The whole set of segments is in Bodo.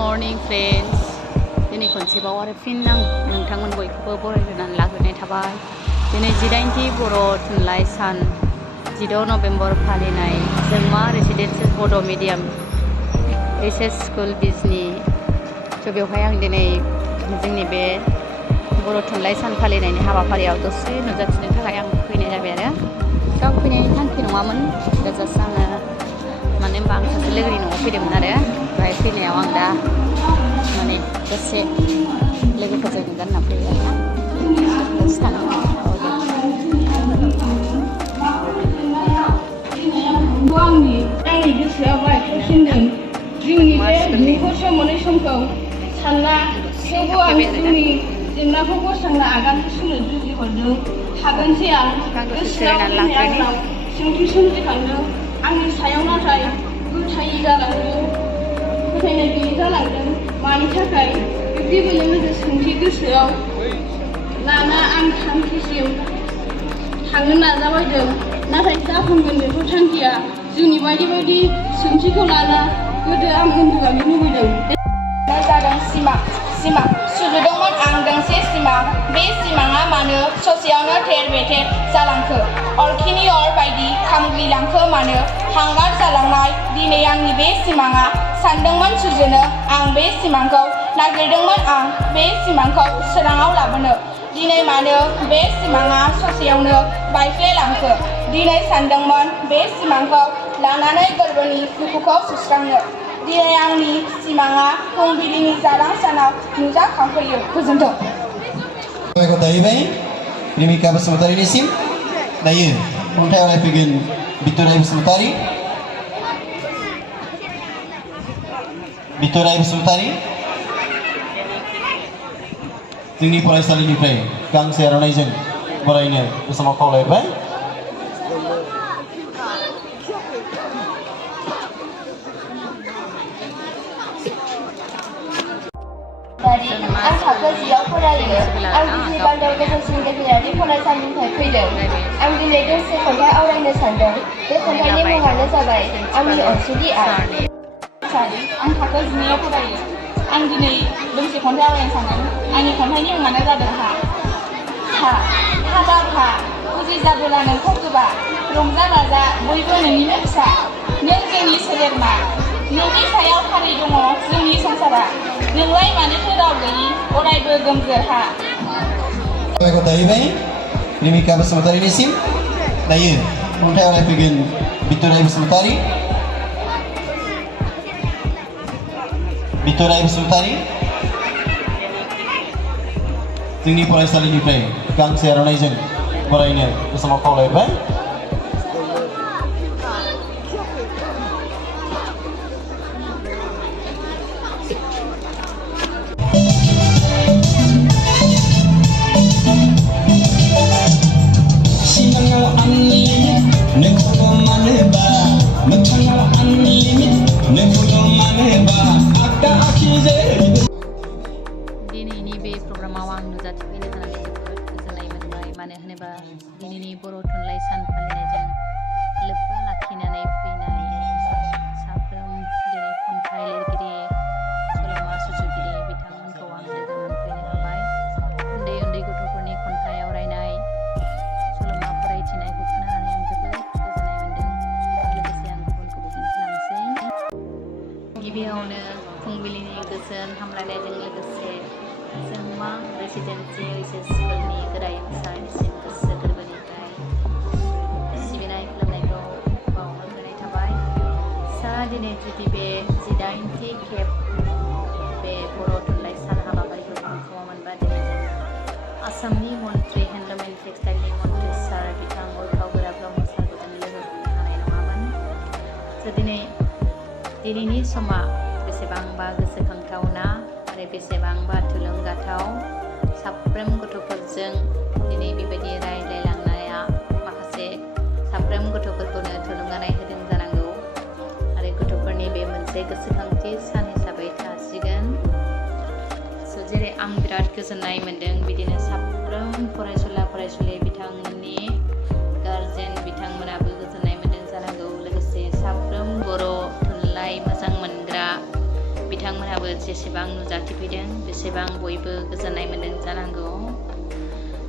morning friends. दिनै खनसेबाव आरो फिन आं नोंथांमोन बयखौबो बरायग्रोनानै लाग्रोनाय थाबाय। दिनै 18थि बर' थुनलाइ सान 16 नभेम्बर फालिनाय जोंमा रेसिडेन्सियेल बड' मिडियाम HS स्कुल बिजनि बेवहाय आं दिनै जोंनि बे बर' थुनलाइ सान फालिनायनि हाबाफारियाव दसे नुजाथिनो थाखाय आं फैनाय जाबाय आरो गाव फैनायनि थांखि नङामोन जास्ट आङो माने होनबा आं सासे लोगोनि न'आव फैदोंमोन आरो बेहाय फैनायाव आं दा माने दसे लोगोफोरजों नुगोन होनना फैयो आरोना दसे थानो आंनि गोसोआ बायफिनदों जिउनि बे नुहरस मोनै समखौ सानना थेवबो आं जिउनि जेंनाखौ बोस्रांनो आगान सुरनो जुजिहरदों थागोनसै आं गोसोआव आंनाव सोंथि सोमजिखांदों आंनि सायाव नाथाय फोथायि जालांदों फोथायनाय गैयै जालांदों मानि थाखाय बिब्दि लोगो सोंथि गोसोआव लाना आं थांखिसिम थांनो नाजाबायदों नाथाय जाफुंगोन बेफोर थांखिया जिउनि बायदि बायदि सोंथिखौ लाना गोदो आं उन्दुलांनो लुबैदों जादों सिमां सुजुदोंमोन आं दोंसे सिमां बे सिमाङा मानो ससेयावनो थेर बेथेर जालांखो अरखिनि अर बायदि खामग्लिलांखो मानो हांगार जालांनाय दिनै आंनि बे सिमाङा सानदोंमोन सुजुनो आं बे सिमांखौ नागिरदोंमोन आं बे सिमांखौ सोराङाव लाबोनो दिनै मानो बे सिमाङा ससेयावनो बायफ्लेलांखो दिनै सानदोंमोन बे सिमांखौ लानानै गोरबोनि दुखुखौ सुस्रांनो दिनै आंनि सिमाङा फुंबिलिनि जारां सानाव नुजाखांफैयो गोजोन्थों। जाहैबाय प्रेमिका बसुमतारिनिसिम दायो खन्थाइ आवरायफैगोन बिथराय बसुमतारि जोंनि फरायसालिनिफ्राय गांसे आर'नाइजों बरायनो बे समाव खावलायबाय। आं थाखो 10आव फरायो आं बिजनि बान्दार गोजौसिन गेजेरारि फरायसालिनिफ्राय फैदों आं दिनै दोंसे खन्थाइ आवरायनो सानदों बे खन्थाइनि मुङानो जाबाय आंनि अनसुलि आं थाखो 10आव फरायो आं दिनै दोंसे खन्थाइ आवरायनो सानदों आंनि खन्थाइनि मुङानो जादों हा बुजि जाबोला नोंखौ गोबा रंजा बाजा बयबो नोंनिनो फिसा नों जोंनि सोलेरमा नोंनि सायाव थारै दङ जोंनि संसारा नोंलाय मानोथो राव गैयि अरायबो गोमजोहा जाहैबाय प्रेमिका बसुमतारिनिसिम दायो खन्थाइ आवरायफैगोन बिथराय बसुमतारि जोंनि फरायसालिनिफ्राय गांसे आर'नाइजों बरायनो बे समाव खावलायबाय। दिनैनि बे प्रग्रामाव आं नुजाथिफैनो हानानै जोबोद गोजोननाय मोनबाय मानो होनोबा दिनैनि बर' थुनलाइ सान फालिनायजों लोब्बा लाखिनानै फैनाय साफ्रोम दिनै खन्थाइ लिरगिरि सल'मा सुजुगिरि बिथांमोनखौ आं लोगो मोनफैनो हाबाय उन्दै गथ'फोरनि खन्थाइ आवरायनाय सल'मा फरायथिनायखौ खोनानानै आं जोबोद गोजोननाय मोन्दों लोगोसे आं गुबुनखौबो दिन्थिलांसै गिबियावनो फुंबिलिनि गोजोन हामलायनायजों लोगोसे जोंमा रेसिडेन्सियेल HS स्कुलनि गोरायुंसारनिसिम गोसो गोरबोनिफ्राय सिबिनाय खुलुमनायखौ बावहरग्रोनाय थाबाय दिनै जुदि बे 18थि खेब बे बर' थुनलाइ सान हाबाफारिखौ खुंफुङोमोनबा दिनै जों आसामनि मन्त्रि हेन्डलुम एन्ड टेक्सटाइलनि मन्त्रि सार बिथां उरकाव ग्रा ब्रह्म सारखौ जों लोगो हमनो हानाय नङामोन दिनैनि समा बेसेबांबा गोसोखांथावना आरो बेसेबांबा थुलुंगाथाव साफ्रोम गथ'फोरजों दिनै बेबायदि रायज्लायलांनाया माखासे साफ्रोम गथ'फोरखौनो थुलुंगानाय होदों जानांगौ आरो गथ'फोरनि बे मोनसे गोसोखांथि सान हिसाबै थासिगोन जेरै आं बिराद गोजोननाय मोन्दों बिदिनो साफ्रोम फरायसुला बिथांमोननि गार्जेन बिथांमोनाबो गोजोननाय मोन्दों जानांगौ लोगोसे साफ्रोम बर' थुनलाइ मोजां मोनग्रा बिथांमोनहाबो जेसेबां नुजाथिफैदों बेसेबां बयबो गोजोननाय मोन्दों जानांगौ।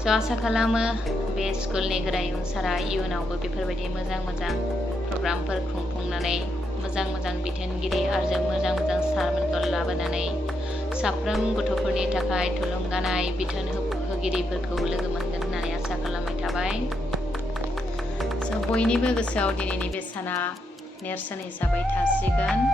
स' आसा खालामो बे स्कुलनि गोरायुं सारा इयुनावबो बेफोरबायदि मोजां प्रग्रामफोर खुंफुंनानै मोजां बिथोनगिरि आरो मोजां सारमोनखौ लाबोनानै साफ्रोम गथ'फोरनि थाखाय थुलुंगानाय बिथोन होगिरिफोरखौ लोगो मोनगोन होननानै आसा खालामनाय थाबाय। स' बयनिबो गोसोआव दिनैनि बे साना नेरसोन हिसाबै थासिगोन।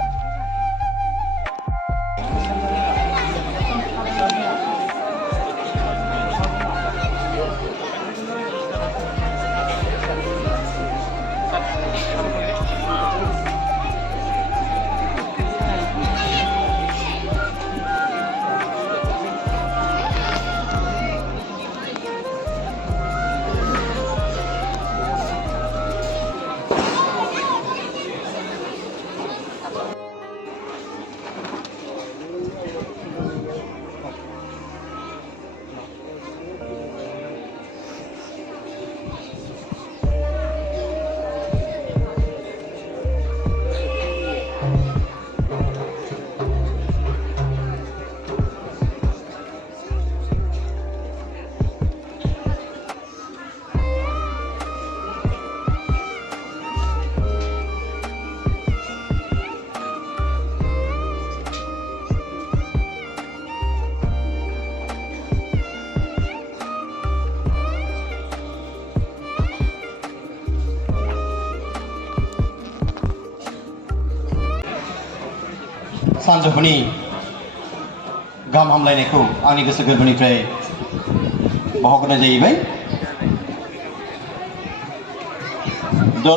सानजौफुनि गाहाम हामलायनायखौ आंनि गोसो गोरबोनिफ्राय बावहरनाय जाहैबाय।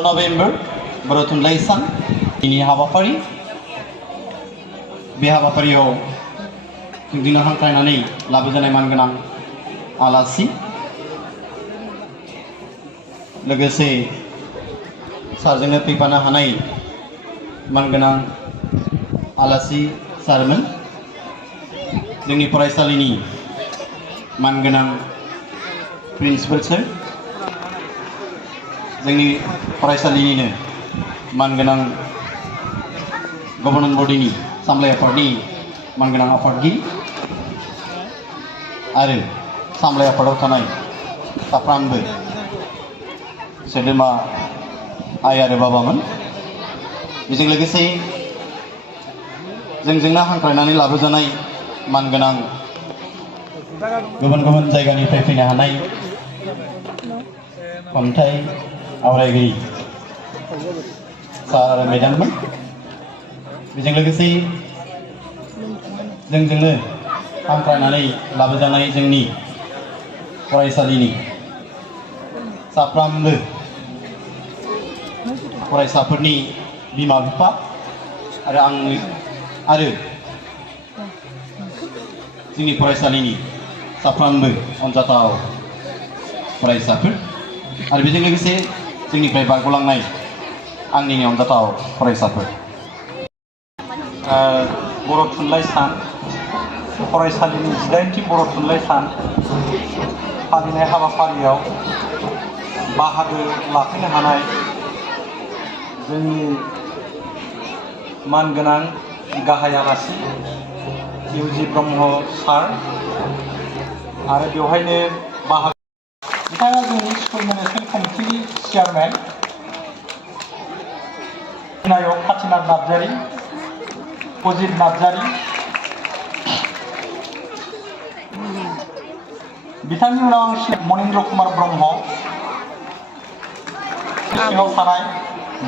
नभेम्बर बर'थुनलाइ सान दिनै हाबाफारि, बे हाबाफारियाव जोंनो हांख्रायनानै लाबोजानाय मानगोनां आलासि, लोगोसे सारजोंनो फैफानो हानाय मानगोनां आलासि सारमोन, जोंनि फरायसालिनि मानगोनां प्रिन्सिपाल सार, जोंनि फरायसालिनिनो मानगोनां गभर्नमेन्ट बडिनि सामलाय आफादनि मानगोनां आफादगिरि आरो सामलाय आफादाव थानाय साफ्रोमबो सोद्रोमा आइ आरो बाबामोन, बेजों लोगोसे जोंजोंनो हांख्रायनानै लाबोजानाय मानगोनां गुबुन गुबुन जायगानिफ्राय फैनो हानाय खन्थाइ आवरायगिरि सार आरो मेडाममोन, बेजों लोगोसे जोंजोंनो हांख्रायनानै लाबोजानाय जोंनि फरायसालिनि साफ्रोमबो फरायसाफोरनि बिमा बिफा आरो जोंनि फरायसालिनि साफ्रोमबो अनजाथाव फरायसाफोर आरो बेजों लोगोसे जोंनिफ्राय बारग'लांनाय आंनिनो अनजाथाव फरायसाफोर। बर' थुनलाइ सान, फरायसालिनि 18थि बर' थुनलाइ सान फालिनाय हाबाफारियाव बाहागो लाफैनो हानाय जोंनि मानगोनां गाहाय आलासि इउजि ब्रह्म सार आरो बेवहायनो बाहागो बिथाङा जोंनि स्कुल मेनेजमेन्ट कमिटिनि चेयारमेन नायक कातिनाथ नार्जारि, अजित नार्जारि, बिथांनि उनाव आं मनिन्द्र कुमार ब्रह्म, सिङाव थानाय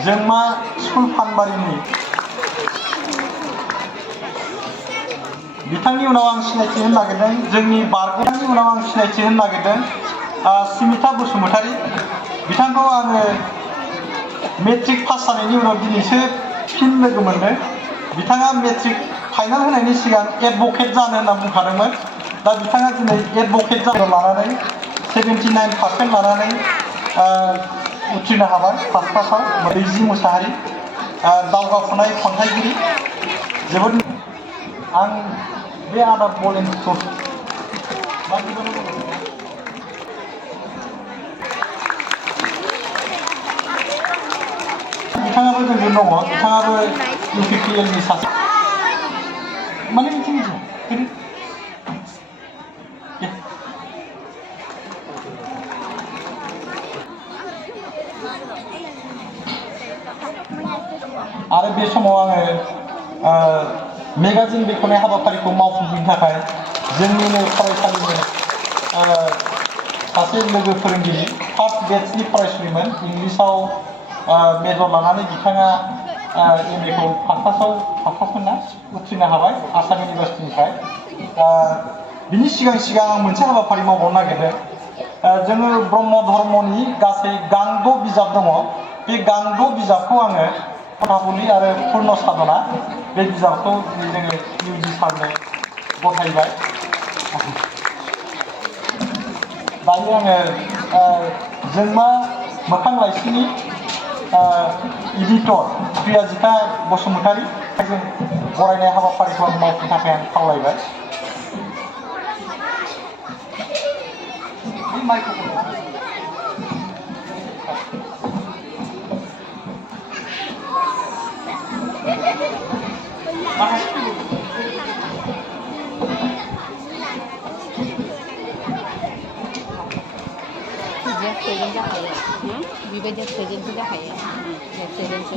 जोंमा स्कुल फानबारिनि बिथांनि उनाव आं सिनायथि होनो नागिरदों जोंनि बारग'नायनि उनाव आं सिनायथि होनो नागिरदों सिमिता बसुमतारी, बिथांखौ आङो मेट्रिक पास जानायनि उनाव दिनैसो फिन लोगो मोनदों। बिथाङा मेट्रिक फाइनाल होनायनि सिगां एडभकेट जानो होनना बुंखादोंमोन, दा बिथाङा दिनै एडभकेट जानो लानानै 79% लानानै उथ्रिनो हाबाय फार्स्ट क्लासाव। दैजि मुसाहारि दावगाफुनाय खन्थाइगिरि, जोबोद आं बे आदाब बलेनखौ बिथाङाबो जोंजों दङ, बिथाङाबो UPPL नि सासे माने बिथिं फैदो आरो बे समाव आङो मेगाजिन बेखेवनाय हाबाफारिखौ मावफुंनो थाखाय जोंनिनो फरायसालिनि सासे लोगो फोरोंगिरि फार्स्ट बेचनि फरायसुलिमोन इंलिसाव मेजर लानानै बिथाङा एम ए खौ फासआवना उथ्रिनो हाबाय आसाम इउनिभार्सिटिनिफ्राय बिनि सिगां आं मोनसे हाबाफारि मावबावनो नागिरदों जोङो ब्रह्म धर्मनि गासै गांद' बिजाब दङ बे गांद' बिजाबखौ आङो खथाफुलि आरो पुर्न साधना बे बिजाबखौ जोङो इउजि सारनो गथायबाय दायो आङो जोंमा मोखां लाइसिनि इडिटर प्रियाजिता बसुमतारी जों बरायनाय हाबाफारिखौ आं मावनो थाखाय आं खावलायबाय प्रेजेन्ट जाखायो बेबायदिया प्रेजेन्टसो जाखायो प्रेजेन्टसो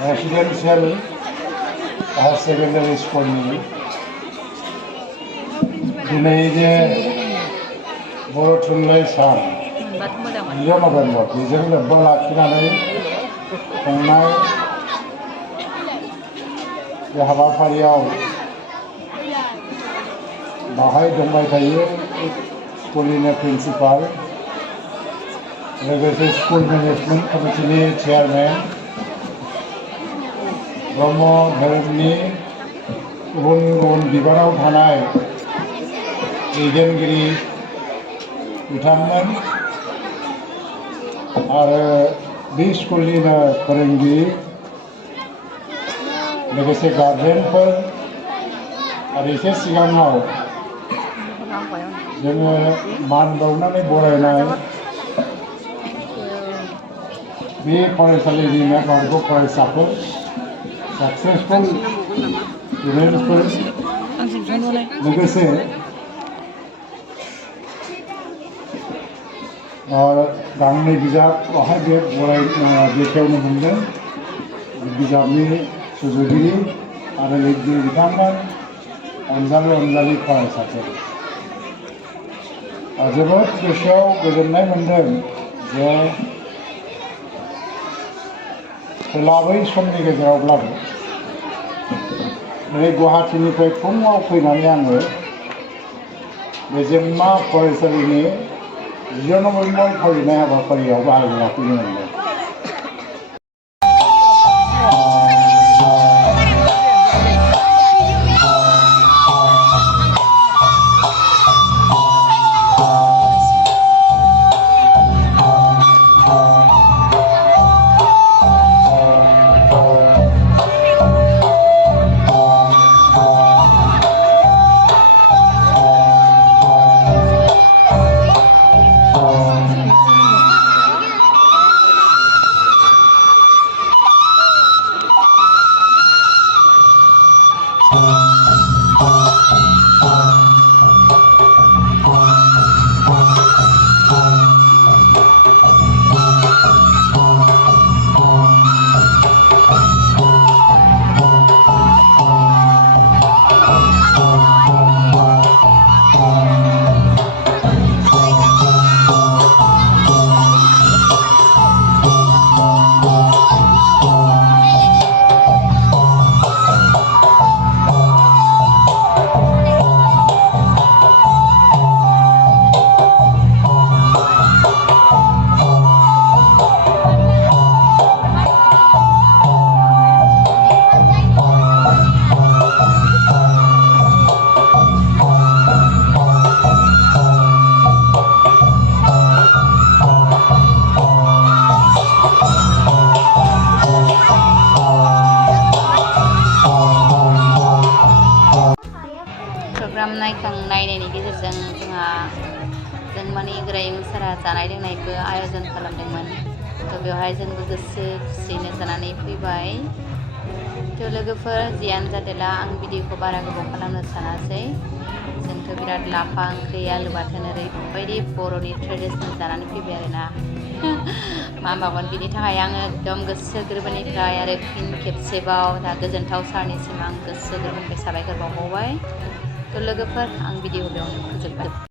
रेसिडेंशियल हायर सेकेंडारि स्कुलनि दिनै जे बर' थुनलाइ सान 9 नभेम्बर बेजों लोब्बा लाखिनानै खुंनाय बे हाबाफारियाव बाहाय दंबाय थायो स्कुलनिनो प्रिन्सिपाल लोगोसे स्कुल मेनेजमेन्ट कमिटिनि चेयारमेन ब्रह्म धोरोमनि गुबुन गुबुन बिबानाव थानाय दैदेनगिरि बिथांमोन आरो बे स्कुलनिनो फोरोंगिरि लोगोसे गार्जेनफोर आरो एसे सिगाङाव जोङो मान बावनानै बरायनाय बे फरायसालिनिनो बारग' फरायसाफोर सक्सेसफुल स्टुडेन्टफोर लोगोसे गांनै बिजाब बाहाय बे बेखेवनो मोनदों बिजाबनि सुजुगिरि आरो लिरगिरि बिथांमोन अनजालि फरायसाफोर जोबोद गोसोआव गोजोननाय मोनदों जे सोलाबै समनि गेजेरावब्लाबो नै गुवाहाटीनिफ्राय फुङाव फैनानै आङो बे जोंमा फरायसालिनि 10 नभेम्बर फालिनाय हाबाफारियाव बाहागो लाफैनो मोनदों। नायनायनि गेजेरजों जोंहा जोंमानि गोरायुं सारा जानाय लोंनायबो आयजन खालामदोंमोन। थ' बेवहाय जोंबो गोसो खुसियैनो जानानै फैबाय। थ' लोगोफोर जियानो जादोला आं भिडिअखौ बारा गोबाव खालामनो सानासै। जोंथ' बिराद लाफा ओंख्रि आलु बाथोन ओरैबायदि बर'नि ट्रेडिसनेल जानानै फैबाय आरोना। मा होनबावगोन बिनि थाखाय आङो एकदम गोसो गोरबोनिफ्राय आरो फिन खेबसेबाव दा गोजोनथाव सारनिसिम आं गोसो गोरबोनिफ्राय साबायखर बावबावबाय। थ' लोगोफोर आं भिडिअखौ बेयावनो फोजोबबाय।